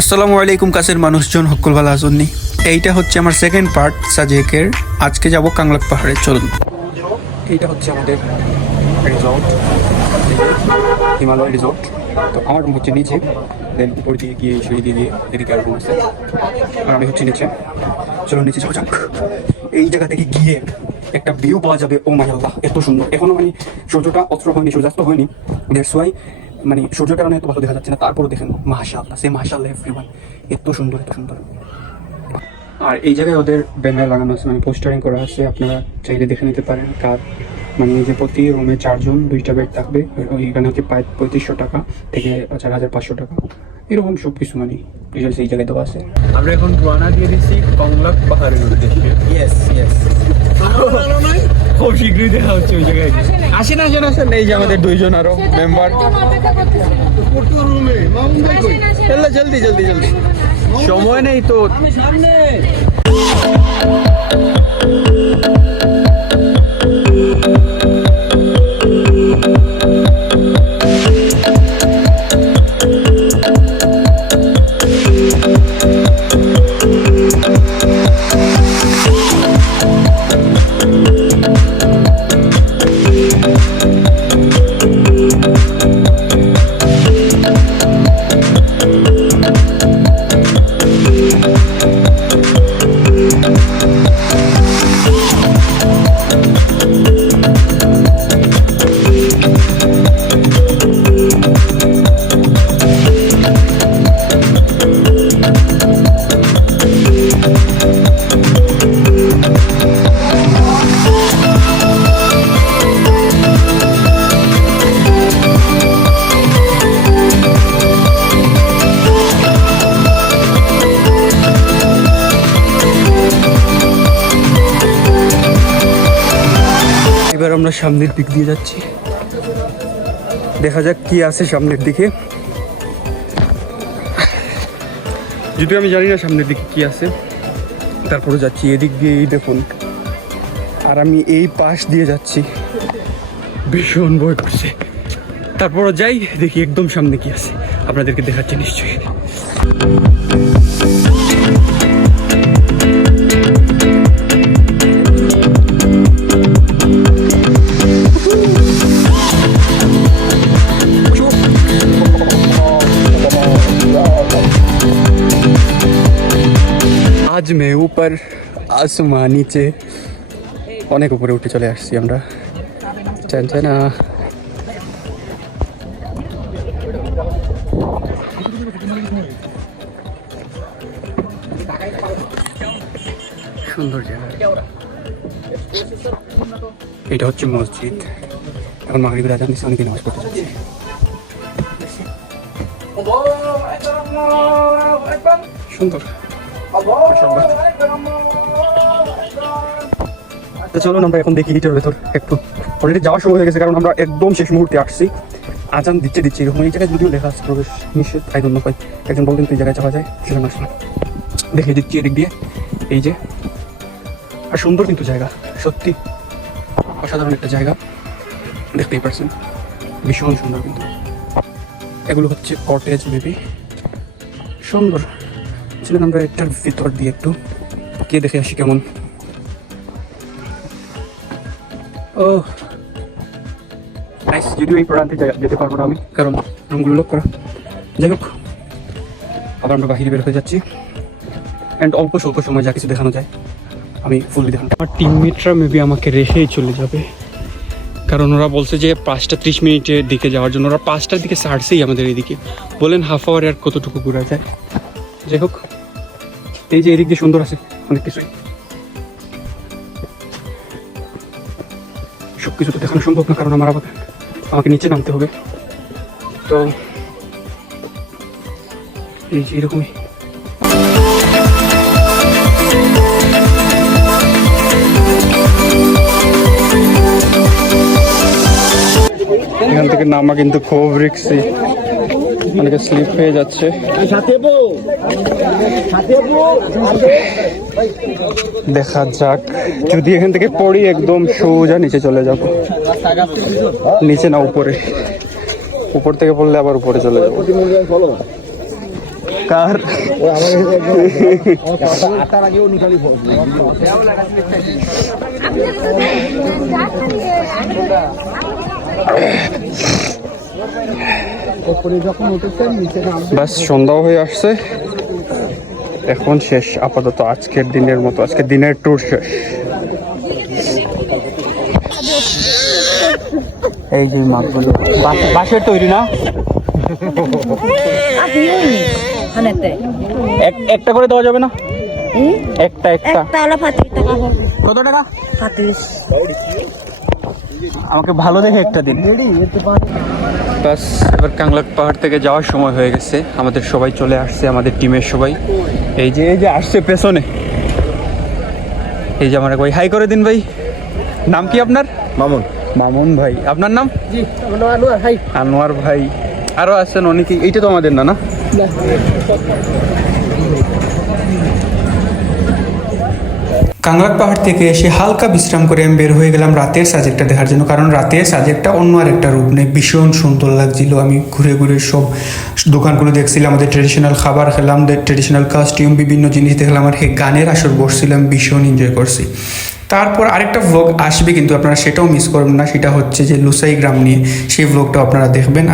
আসসালামু আলাইকুম কাছের মানুষজন হকুল ভালো আসুননি। এইটা হচ্ছে আমার সেকেন্ড পার্ট সাজেকের। আজকে যাব কাংলাক পাহাড়ে, চলুন। এইটা হচ্ছে আমাদের রিসর্ট, হিমালয় রিসর্ট। তো আমার রুম হচ্ছে নিচে, দেন উপর দিয়ে গিয়ে সিঁড়ি দিয়ে এদিকে আর রুম আছে, আর আমি হচ্ছে নিচে। চলুন নিচে যাওয়া যাক। এই জায়গা থেকে গিয়ে একটা ভিউ পাওয়া যাবে। ও মাই আল্লাহ, এত সুন্দর! এখনো মানে সূর্যটা অস্ত্র হয়নি, সূর্যাস্ত হয়নি, দ্যাটস ওয়াই মানে সূর্যের কারণে এত ভালো দেখা যাচ্ছে না। তারপরে দেখেন মাশাআল্লাহ, সে মাশাআল্লাহ এভরিওয়ান, এত সুন্দর এত সুন্দর। আর এই জায়গায় ওদের ব্যানার লাগানো আছে, মানে পোস্টারিং করা আছে, আপনারা চাইলে দেখে নিতে পারেন। কার মানে যে প্রতি রুমে 4 জন 2টা বেড থাকবে। ওইখানে হচ্ছে 3500 টাকা থেকে 4500 টাকা, এরকম সব কিছু মানে ডিটেলস এই জায়গায় দেওয়া আছে। আমরা এখন রওনা দিয়ে দিচ্ছি কংলাক পাহাড়ের উদ্দেশ্যে। খুব শীঘ্রই দেখা হচ্ছে ওই জায়গায়। আসেন এই যে আমাদের 2 জন আরো মেম্বার। জলদি সময় নেই তো। এবার আমরা সামনের দিক দিয়ে যাচ্ছি, দেখা যাক কি আছে সামনের দিকে। যদিও আমি জানি না সামনের দিকে কি আছে, তারপরে যাচ্ছি এদিক দিয়ে। এই দেখুন, আর আমি এই পাশ দিয়ে যাচ্ছি, ভীষণ ভয় করছে। তারপরও যাই, দেখি একদম সামনে কি আছে, আপনাদেরকে দেখাচ্ছি নিশ্চয়ই। আজ মে উপর আসমান নিচে, অনেক উপরে উঠে চলে আসছি আমরা। না সুন্দর জায়গা। এটা হচ্ছে মসজিদ। এখন মাগরিবের আজান দিচ্ছে, অনেকে নামাজ পড়তে যাচ্ছে। সুন্দর। চলুন আমরা এখন দেখি এটার ভেতর একটু। অলরেডি যাওয়ার সময় হয়ে গেছে, কারণ আমরা একদম শেষ মুহূর্তে আসছি। আজান দিচ্ছে এরকম। এই জায়গায় যদিও লেখা আছে প্রবেশ নিষেধ, আই ডোন্ট নো ভাই। একজন বলতেন তো এই জায়গায় যাওয়া যায়, সেজন্য আসলাম। দেখিয়ে দিচ্ছি এদিক দিয়ে, এই যে। আর সুন্দর কিন্তু জায়গা, সত্যি অসাধারণ একটা জায়গা, দেখতেই পারছেন, ভীষণ সুন্দর। কিন্তু এগুলো হচ্ছে কটেজ মেবি, সুন্দর। ছিলেন আমরা একটার ভিতর দিয়ে একটু গিয়ে দেখে আসি কেমন। ও নাইস। যদিও এই প্রান্তে যেতে পারবো না আমি, কারণ রুমগুলো লক করা। যাই হোক, আবার আমরা বাহিরে বের হয়ে যাচ্ছি। অ্যান্ড অল্প স্বল্প সময় যা কিছু দেখানো যায় আমি ফুললি দেখানো। আমার টিমমেটরা মেবি আমাকে রেখেই চলে যাবে, কারণ ওরা বলছে যে 5টা 30 মিনিটের দিকে যাওয়ার জন্য। ওরা 5টার দিকে ছাড়ছেই আমাদের এইদিকে, বলেন হাফ আওয়ারে আর কতটুকু ঘোরা যায়। যাই হোক, এই যে এদিক দিয়ে সুন্দর আছে অনেক কিছুই। সব কিছু তো দেখানো সম্ভব না, কারণ আমাকে নিচে নামতে হবে। তো এই যে এরকমই। এখান থেকে নামা কিন্তু খুব রিস্কি, অনেকে স্লিপ হয়ে যাচ্ছে। দেখা যাক, যদি এখান থেকে পড়ি একদম সোজা নিচে চলে যাব। নিচে না উপরে, উপর থেকে পড়লে আবার উপরে চলে যাবো। কার বাস সন্ধ্যাও হয়ে আসছে, এখন শেষ আপাতত আজকের দিনের মতো, আজকের দিনের ট্যুর শেষ। এই যে মাছগুলো বাঁশের তৈরি না, একটা করে দেওয়া যাবে না? একটা একটা কত টাকা? আমাকে ভালো দেখে একটা দিন। বাস এবার কাংলাক পাহাড় থেকে যাওয়ার সময় হয়ে গেছে, আমাদের সবাই চলে আসছে, আমাদের টিমের সবাই। এই যে আসছে পেছনে, এই যে আমার এক ভাই, হাই করে দিন ভাই। নাম কি আপনার? মামুন। মামুন ভাই। আপনার নাম? জি, আনোয়ার ভাই। আনোয়ার ভাই। আরো আছেন অনেকেই। এইটা তো আমাদের না, না? কাংলাক পাহাড় থেকে এসে হালকা বিশ্রাম করে আমি বের হয়ে গেলাম রাতের সাজেকটা দেখার জন্য, কারণ রাতের সাজেকটা অন্য আর একটা রূপ নেই, ভীষণ সুন্দর লাগছিল। আমি ঘুরে ঘুরে সব দোকানগুলো দেখছিলাম, আমাদের ট্রেডিশনাল খাবার খেলাম, ট্রেডিশনাল কস্টিউম, বিভিন্ন জিনিস দেখলাম, আর গানের আসর বসছিলাম, ভীষণ এনজয় করছি। তারপর আরেকটা ভ্লগ আসবে, কিন্তু আপনারা সেটাও মিস করবেন না, সেটা হচ্ছে যে লুসাই গ্রাম নিয়ে, সেই ভ্লগটাও আপনারা দেখবেন।